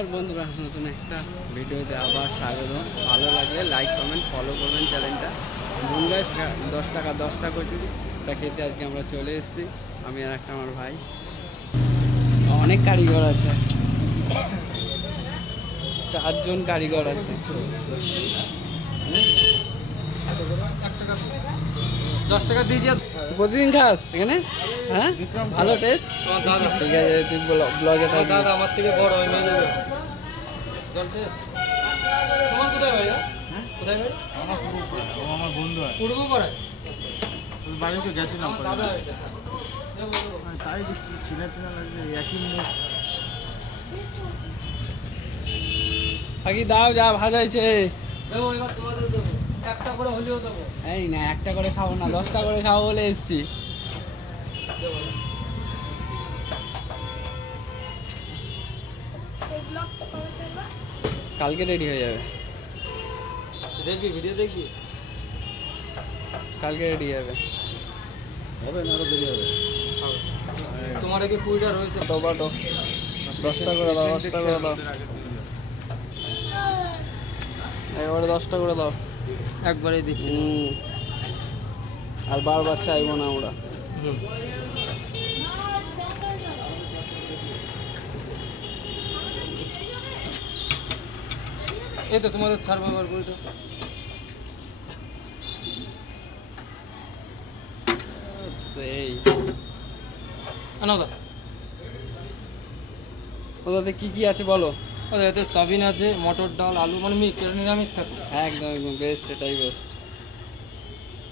নমস্কার বন্ধুরা, নতুন একটা ভিডিওতে আবার স্বাগত। ভালো লাগলে লাইক কমেন্ট ফলো করবেন চ্যানেলটা। বনগাঁয় 10 টাকা 10টা কচুরি তা খেতে আজকে আমরা চলে এসেছি, আমি আর একটা আমার ভাই। অনেক কারিগর আছে, 4 জন কারিগর আছে। 10 টাকা দিয়েছি। প্রতিদিন খাস এখানে? হ্যাঁ, ভালো টেস্ট। ঠিক আছে, তুই ব্লগে থাকবি। দাদা আমার থেকে বড় হয় মেয়ে যাবে। তোমার কোথায় ভাই? হ্যাঁ, কোথায় ভাই? আমার পূর্বপাড়া। ও আমার বন্ধু হয়। পূর্বপাড়ায়? তোর বাড়িতে গেছিলাম। দাদা তাই দেখছি চিনা চিনা লাগছে, একই মুখ। বাকি দাও, যা ভাজা হয়েছে দেবো, এবার তোমাদের দেবো। একটা করে হলেও দেবো। এই না, একটা করে খাবো না, 10টা করে খাবো বলে এসছি। কালকে রেডি হয়ে যাবে। দেখবি ভিডিও দেখবি? কালকে রেডি হবে। হবে না, আরো দেরি হবে। তোমার কি 20টা রয়েছে? টমেটো 10টা করে দাও, 10টা করে দাও, এবারে 10টা করে দাও। একবারেই দিচ্ছি। আর বারবার চাইবো না আমরা। এই তো তোমাদের ছাড় বাবার বইটা। সেই আনাদা ওটাতে কি কি আছে বলো? এতে সয়াবিন আছে, মটর ডাল, আলু, মানে মিক্স, নিরামিষ থাকছে। একদম একদম বেস্ট, এটাই বেস্ট।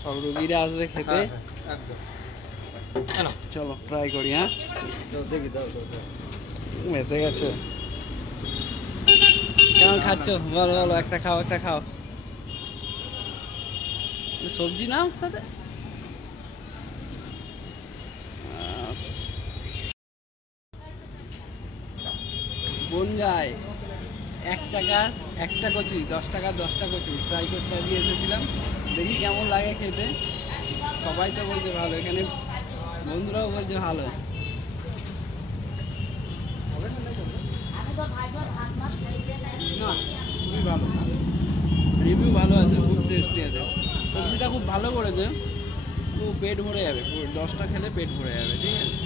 সব রুগীরা আসবে খেতে। একদম। চলো ট্রাই করি। হ্যাঁ, দেখি দাও। বেঁচে গেছে। কেমন খাচ্ছ বলো বলো? একটা খাও, একটা খাও। সবজি না ওর সাথে? বনগাঁয় 1 টাকা একটা কচুরি, 10 টাকা 10টা কচুরি ট্রাই করতে আজকে এসেছিলাম। দেখি কেমন লাগে খেতে। সবাই তো বলছে ভালো, এখানে বন্ধুরাও বলছে ভালো। না, খুবই ভালো, রিভিউ ভালো আছে, খুব টেস্টি আছে। সবজিটা খুব ভালো করেছে, তো পেট ভরে যাবে। 10টা খেলে পেট ভরে যাবে। ঠিক আছে,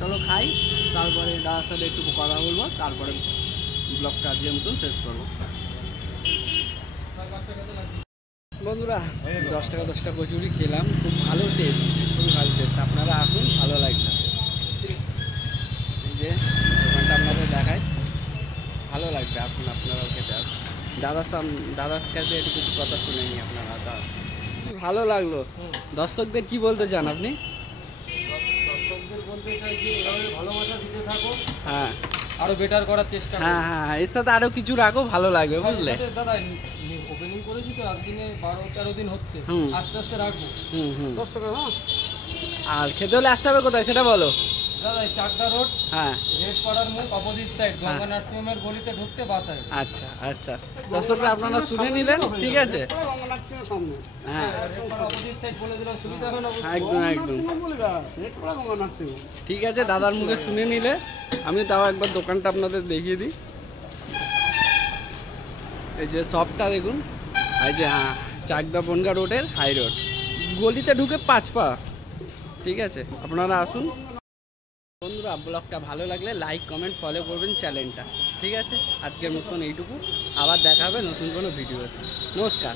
চলো খাই, তারপরে দাদার সাথে একটু কথা বলবো, তারপরে ব্লগটা আজকের মতন শেষ করবো। বন্ধুরা, 10 টাকা 10টা কচুরি খেলাম, খুব ভালো টেস্ট, খুবই ভালো টেস্ট। আপনারা আসুন, ভালো লাগবে। এই যে দোকানটা আপনাদের দেখায়, ভালো লাগবে। আসুন, আপনারাও খেতে আসুন। দাদার কাছে একটু কিছু কথা শুনে নি আপনারা। ভালো লাগলো। দর্শকদের কি বলতে চান আপনি? দর্শকদের বলতে চাই যে এভাবে ভালোবাসা দিতে থাকো। হ্যাঁ, আরো বেটার করার চেষ্টা করো। হ্যাঁ হ্যাঁ, এর সাথে আরো কিছু রাখো, ভালো লাগবে, বুঝলে? দাদা ওপেনিং করেছি তো, একদিনে 12-13 দিন হচ্ছে, আস্তে আস্তে রাখবো। দর্শকরা আর খেতে হলে আসতে হবে কোথায় সেটা বলো দাদা? চাকদা রোড, হ্যাঁ, রেড পাড়ার মুখ অপোজিট সাইড, গঙ্গা নার্সিংহোমের গলিতে ঢুকতে বাসায়। আচ্ছা আচ্ছা, দর্শকরা আপনারা শুনে নিলেন। ঠিক আছে, হ্যাঁ অপোজিট সাইড বলে দিলাম, সুবিধা হবে না? একদম একদম ঠিক আছে, দাদার মুখে শুনে নিলে। আমি তাও একবার দোকানটা আপনাদের দেখিয়ে দিই। এই যে শপটা দেখুন, এই যে হ্যাঁ, চাকদা বনগা রোডের হাই রোড, গলিতে ঢুকে 5 পা। ঠিক আছে, আপনারা আসুন। বন্ধুরা, ব্লগটা ভালো লাগলে লাইক কমেন্ট ফলো করবেন চ্যানেলটা। ঠিক আছে, আজকের মতন এইটুকু, আবার দেখা হবে নতুন কোনো ভিডিওতে। নমস্কার।